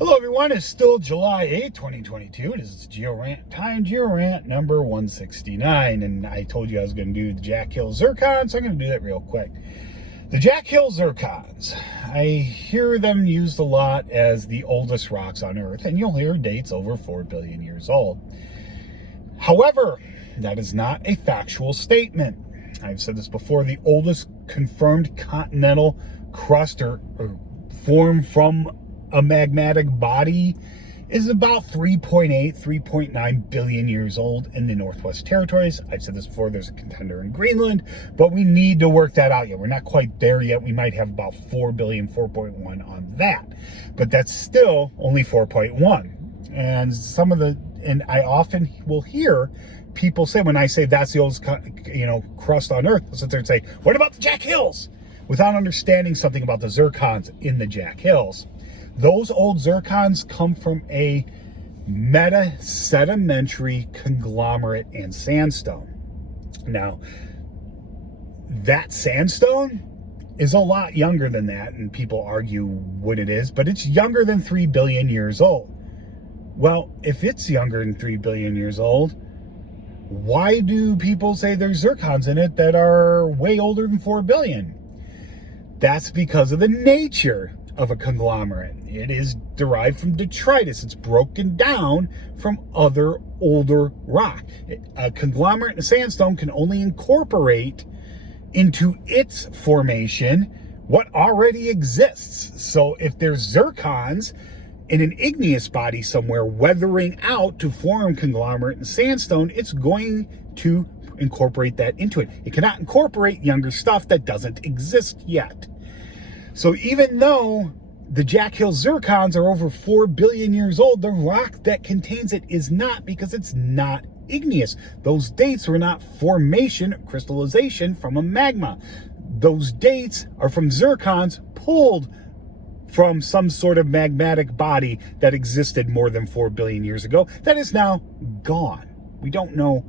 Hello everyone, it's still July 8th, 2022. This is Geo-Rant time, Geo-Rant number 169. And I told you I was going to do the Jack Hill zircons, so I'm going to do that real quick. The Jack Hill zircons, I hear them used a lot as the oldest rocks on Earth, and you'll hear dates over 4 billion years old. However, that is not a factual statement. I've said this before, the oldest confirmed continental crust or form from a magmatic body is about 3.9 billion years old in the Northwest Territories. I've said this before, there's a contender in Greenland, but we need to work that out yet. We're not quite there yet. We might have about 4 billion, 4.1 on that, but that's still only 4.1. And I often will hear people say, when I say that's the oldest, crust on Earth, they'll sit there and say, what about the Jack Hills? Without understanding something about the zircons in the Jack Hills. Those old zircons come from a meta-sedimentary conglomerate and sandstone. Now, that sandstone is a lot younger than that, and people argue what it is, but it's younger than 3 billion years old. Well, if it's younger than 3 billion years old, why do people say there's zircons in it that are way older than 4 billion? That's because of the nature of a conglomerate. It is derived from detritus. It's broken down from other older rock. A conglomerate in a sandstone can only incorporate into its formation what already exists. So if there's zircons in an igneous body somewhere weathering out to form conglomerate and sandstone, it's going to incorporate that into it. It cannot incorporate younger stuff that doesn't exist yet. So even though the Jack Hill zircons are over 4 billion years old, the rock that contains it is not, because it's not igneous. Those dates were not formation, crystallization from a magma. Those dates are from zircons pulled from some sort of magmatic body that existed more than 4 billion years ago that is now gone. We don't know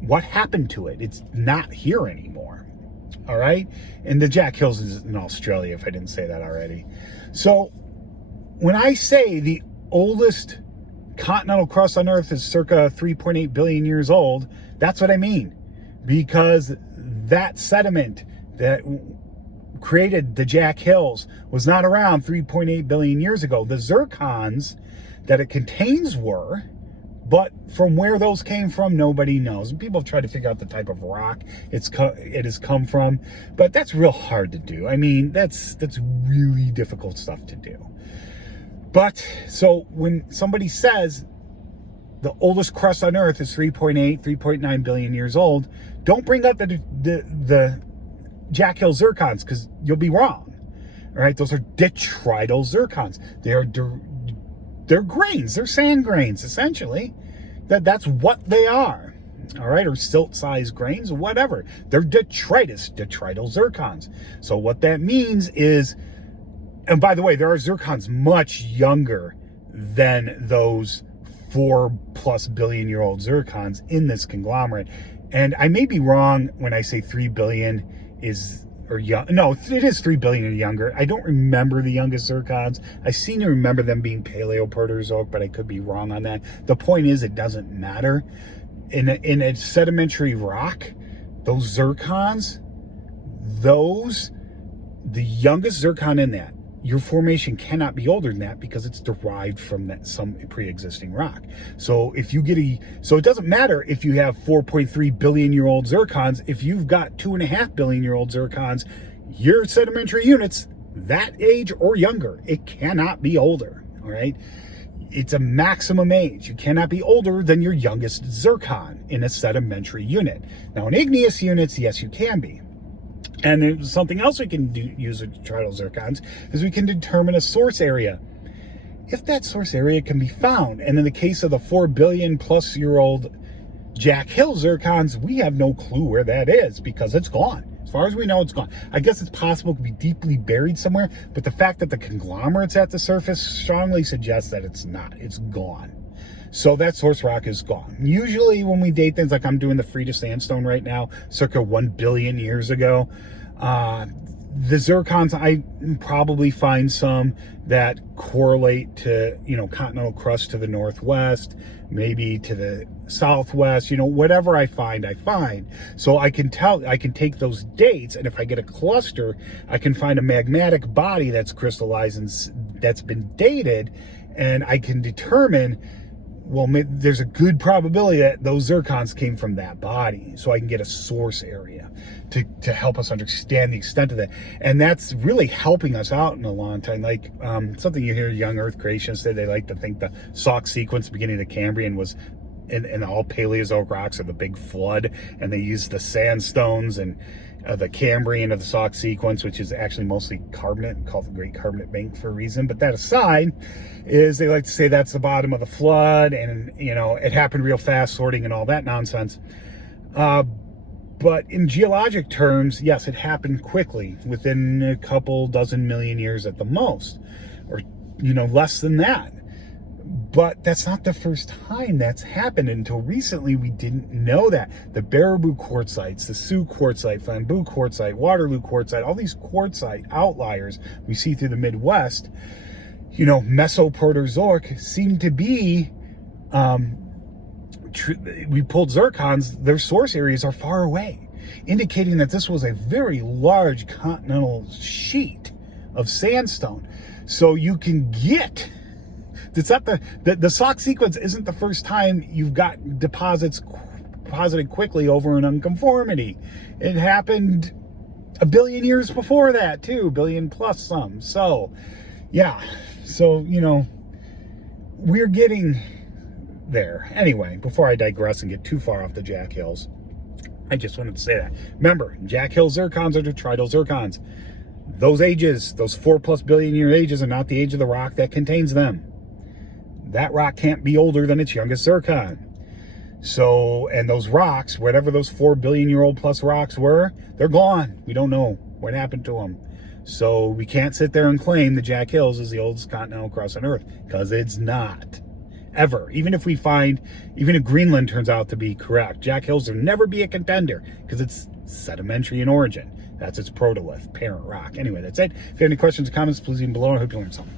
what happened to it. It's not here anymore. All right. And the Jack Hills is in Australia, if I didn't say that already. So when I say the oldest continental crust on Earth is circa 3.8 billion years old, that's what I mean. Because that sediment that created the Jack Hills was not around 3.8 billion years ago. The zircons that it contains were, but from where those came from, nobody knows. And people have tried to figure out the type of rock it has come from, but that's real hard to do. I mean, that's really difficult stuff to do. But so when somebody says the oldest crust on Earth is 3.9 billion years old, don't bring up the Jack Hill zircons, because you'll be wrong. All right, those are detrital zircons. They're grains. They're sand grains, essentially. That's what they are. All right, or silt-sized grains, or whatever. They're detrital zircons. So what that means is, and by the way, there are zircons much younger than those 4+ billion year old zircons in this conglomerate. And I may be wrong when I say 3 billion is, or young. No, it is 3 billion or younger. I don't remember the youngest zircons. I seem to remember them being Paleoproterozoic, but I could be wrong on that. The point is, it doesn't matter. In a sedimentary rock, those zircons, the youngest zircon in that, your formation cannot be older than that, because it's derived from some pre-existing rock. So if you get so it doesn't matter if you have 4.3 billion year old zircons. If you've got 2.5 billion year old zircons, your sedimentary units that age or younger, it cannot be older. All right, it's a maximum age. You cannot be older than your youngest zircon in a sedimentary unit. Now in igneous units, yes, you can be. And there's something else we can use with detrital zircons, is we can determine a source area. If that source area can be found, and in the case of the 4 billion plus year old Jack Hill zircons, we have no clue where that is, because it's gone. As far as we know, it's gone. I guess it's possible it could be deeply buried somewhere, but the fact that the conglomerate's at the surface strongly suggests that it's not. It's gone. So that source rock is gone. Usually when we date things, like I'm doing the Freda sandstone right now, circa 1 billion years ago, The zircons, I probably find some that correlate to, continental crust to the northwest, maybe to the southwest, whatever I find. So I can take those dates, and if I get a cluster, I can find a magmatic body that's crystallized and that's been dated, and I can determine, well, there's a good probability that those zircons came from that body. So I can get a source area to help us understand the extent of that. And that's really helping us out in a long time. Like something you hear young Earth creationists say, they like to think the Sauk sequence beginning of the Cambrian was in all Paleozoic rocks or the big flood. And they use the sandstones and the Cambrian of the Sauk sequence, which is actually mostly carbonate, called the Great Carbonate Bank for a reason. But that aside, is they like to say that's the bottom of the flood, and it happened real fast, sorting and all that nonsense. But in geologic terms, yes, it happened quickly, within a couple dozen million years at the most, or less than that. But that's not the first time that's happened. Until recently, we didn't know that. The Baraboo quartzites, the Sioux quartzite, Flambeau quartzite, Waterloo quartzite, all these quartzite outliers we see through the Midwest, Mesoproterozoic, seem to be, we pulled zircons, their source areas are far away, indicating that this was a very large continental sheet of sandstone. So you can get... It's not the Sauk sequence isn't the first time you've got deposits deposited quickly over an unconformity. It happened a billion years before that too, billion plus some. So, yeah. So, we're getting there. Anyway, before I digress and get too far off the Jack Hills, I just wanted to say that. Remember, Jack Hill zircons are detrital zircons. Those ages, those 4+ billion year ages, are not the age of the rock that contains them. That rock can't be older than its youngest zircon. So, and those rocks, whatever those 4 billion year old plus rocks were, they're gone. We don't know what happened to them. So we can't sit there and claim the Jack Hills is the oldest continental crust on Earth, because it's not. Ever. Even if Greenland turns out to be correct, Jack Hills will never be a contender, because it's sedimentary in origin. That's its protolith, parent rock. Anyway, that's it. If you have any questions or comments, please leave them below. I hope you learned something.